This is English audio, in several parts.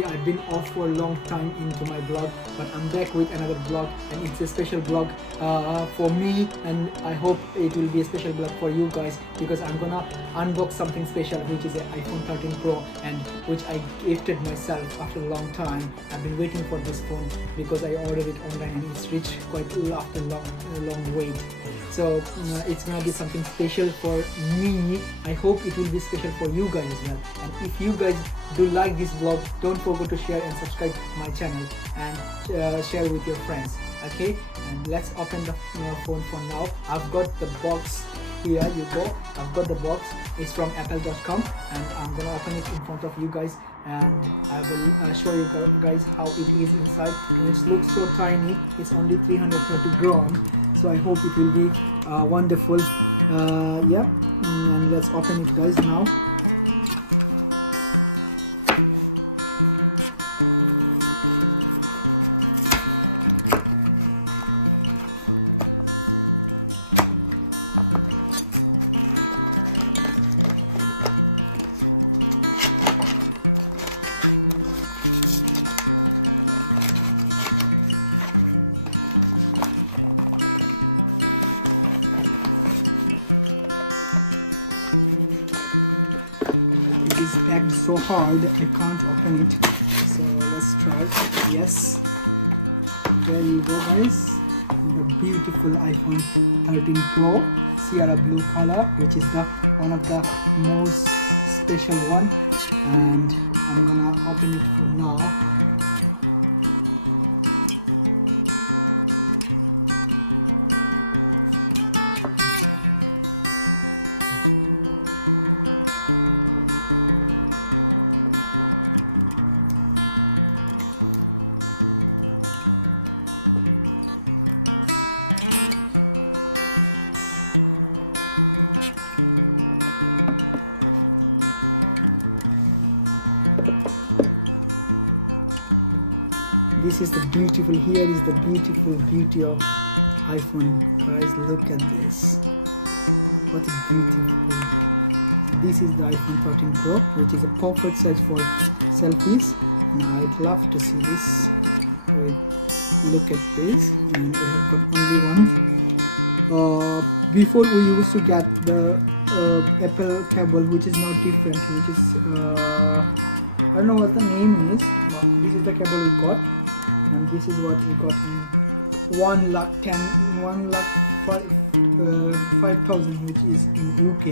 sorry, I've been off for a long time into my blog, but I'm back with another blog, and it's a special blog for me, and I hope it will be a special blog for you guys, because I'm gonna unbox something special, which is an iPhone 13 Pro, and which I gifted myself after a long time. I've been waiting for this phone because I ordered it online and it's reached quite after a long wait. So it's gonna be something special for me. I hope it will be special for you guys as well. And if you guys do like this vlog, don't forget to share and subscribe to my channel and share with your friends. Okay, and let's open the phone for now. I've got the box. Here you go. I've got the box. It's from apple.com, and I'm gonna open it in front of you guys, and I will show you guys how it is inside. And it looks so tiny. It's only 330 gram, so I hope it will be wonderful. Yeah, and let's open it, guys, now. It is packed so hard I can't open it, so let's try. Yes, there you go, guys, the beautiful iPhone 13 Pro Sierra blue color, which is the one of the most special one, and I'm gonna open it for now. This is the beautiful, here is the beautiful beauty of iPhone, guys. Look at this, what a beautiful. This is the iPhone 13 Pro, which is a perfect size for selfies, and I'd love to see this. Wait, look at this, and we have got only one. Before we used to get the Apple cable, which is now different, which is I don't know what the name is, but this is the cable we got, and this is what we got in 1,5,000, which is in UK.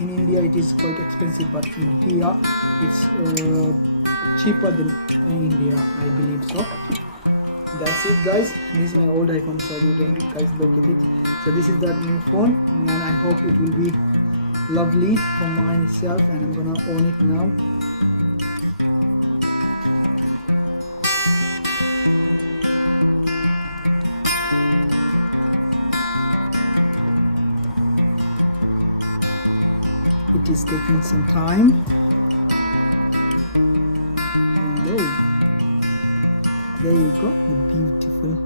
In India it is quite expensive, but in here it's cheaper than in India, I believe so. That's it, guys. This is my old iPhone, so you don't guys look at it. So this is the new phone, and I hope it will be lovely for myself, and I'm gonna own it now. It is taking some time. Hello. There you go, the beautiful.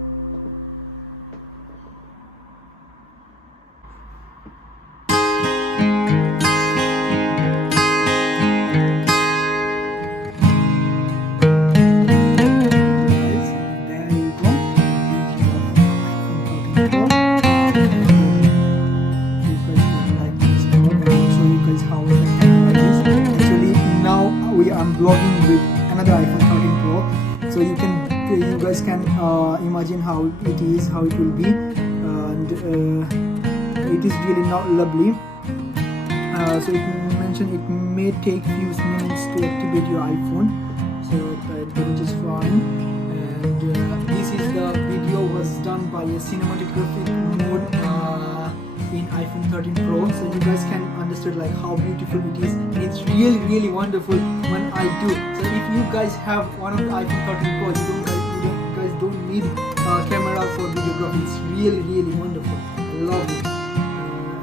I'm vlogging with another iPhone 13 Pro, so you guys can imagine how it is, how it will be, and it is really not lovely. So it mentioned it may take few minutes to activate your iPhone, so which is fine. And this is the video was done by a cinematographic mode in iPhone 13 Pro, so you guys can understand like how beautiful it is. It's really wonderful when I do. So if you guys have one of the iPhone 13 Pro, you guys don't need a camera for videography. It's really wonderful. I love it.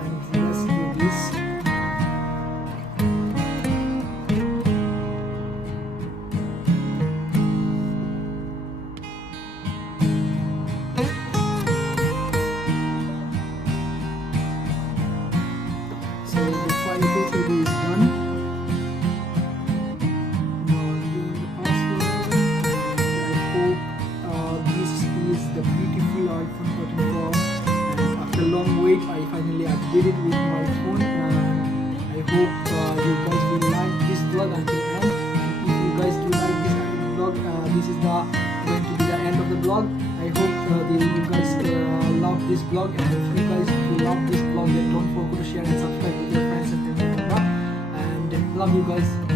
And let's do this. So the file is done. Now the password. did with my phone, and I hope you guys will like this vlog until end. And if you guys do like this vlog, this is the going to be the end of the vlog. I hope you guys love this vlog, and if you guys love this vlog, then don't forget to share and subscribe with your friends and family member. And love you guys.